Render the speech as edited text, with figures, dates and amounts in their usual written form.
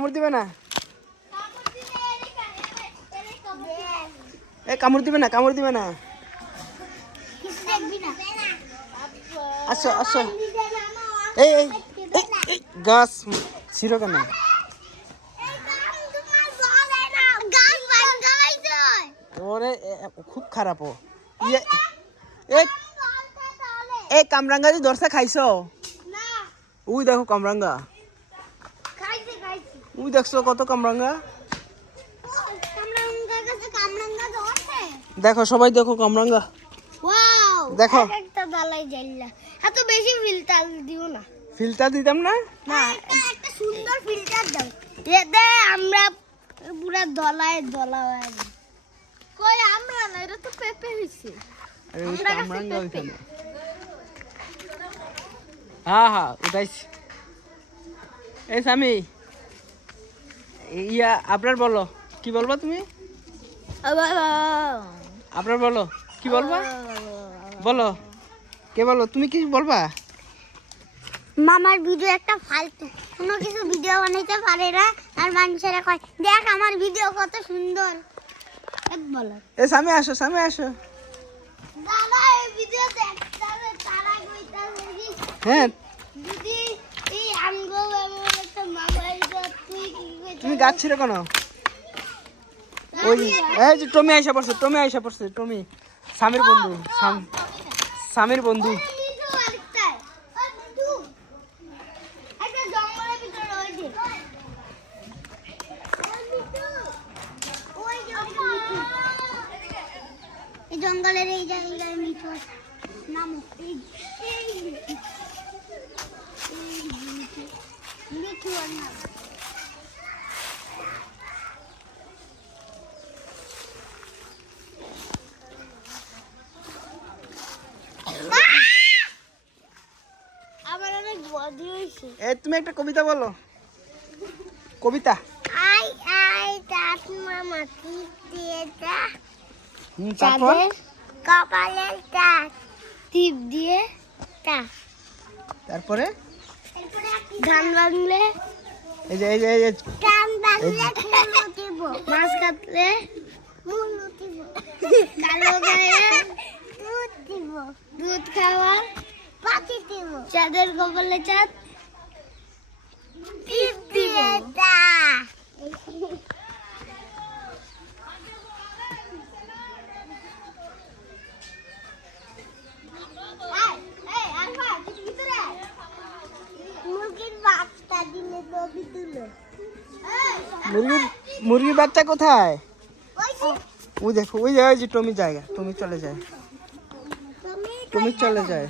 কামড় দিবে না, কামড় দিবে না, কামড় দিবে না। আসো আসো, এই গাছ ছিল কেন? ওরে খুব খারাপ। ও এই কামরাঙ্গা যে দর্শা খাইছো? ওই দেখো কামরাঙ্গা, ওই দেখছো কত কামরাঙ্গা। দেখো সবাই দেখো কামরাঙ্গা, দেখো। একটা দালাই জাইলা এত বেশি ফিল্টার দিও না। ফিল্টার দিতাম না, না একটা সুন্দর ফিল্টার দাও, এতে আমরা পুরো দলায় দলা হয়ে যাই। কই আমরা না, এটা তো পেপে হইছে। আরে ওই কামরাঙ্গা ওইখানে। হ্যাঁ উঠাইছি। এই স্বামী, ইয়া আপনার বলো, কি বলবা তুমি? আপনার বলো, কি বলবা? বলো, কে বলো, তুমি কি বলবা? মামার ভিডিও একটা ফালতু, কোনো কিছু ভিডিও বানাইতে পারে না, আর মানুষেরা কয় দেখ আমার ভিডিও কত সুন্দর। এক বলো, এ স্বামী আসো, স্বামী আসো। দাদা এই ভিডিও দেখতে হবে, তারা কইতাছে কি হ্যাঁ, দিদি এই আমগো এমন একটা মামা এটা তুই কি কইতাছ? তুমি গাচ্ছিলে কেন? ওই এই যে টমি আইসা পড়ছে, টমি আইসা পড়ছে, টমি স্বামীর বন্ধু, স্বামীর বন্ধু। জঙ্গলের এই জায়গায় মিঠু নাম মিঠু নাম। আমার অনেক বডি হইছে। তুমি একটা কবিতা বলো, কবিতা। আই আই দাঁত মামা টিপ দিয়ে দা, তারপর কপালের দাঁত টিপ দিয়ে দা, তারপরে ধান বাংলে এই যে এই যে এই যে ধান বাংলে মুলু দিব, মাছ কাটলে মুলু দিব, কালো গায়ে দুধ দিব, দুধ খাওয়া পাতি দিব, চাঁদের কপালে চাঁদ টিপ দিয়ে দা। মুরগির বাচ্চা কোথায়? ওই দেখো, ওই যে টমি জায়গা, টমি চলে যায়, টমি চলে যায়।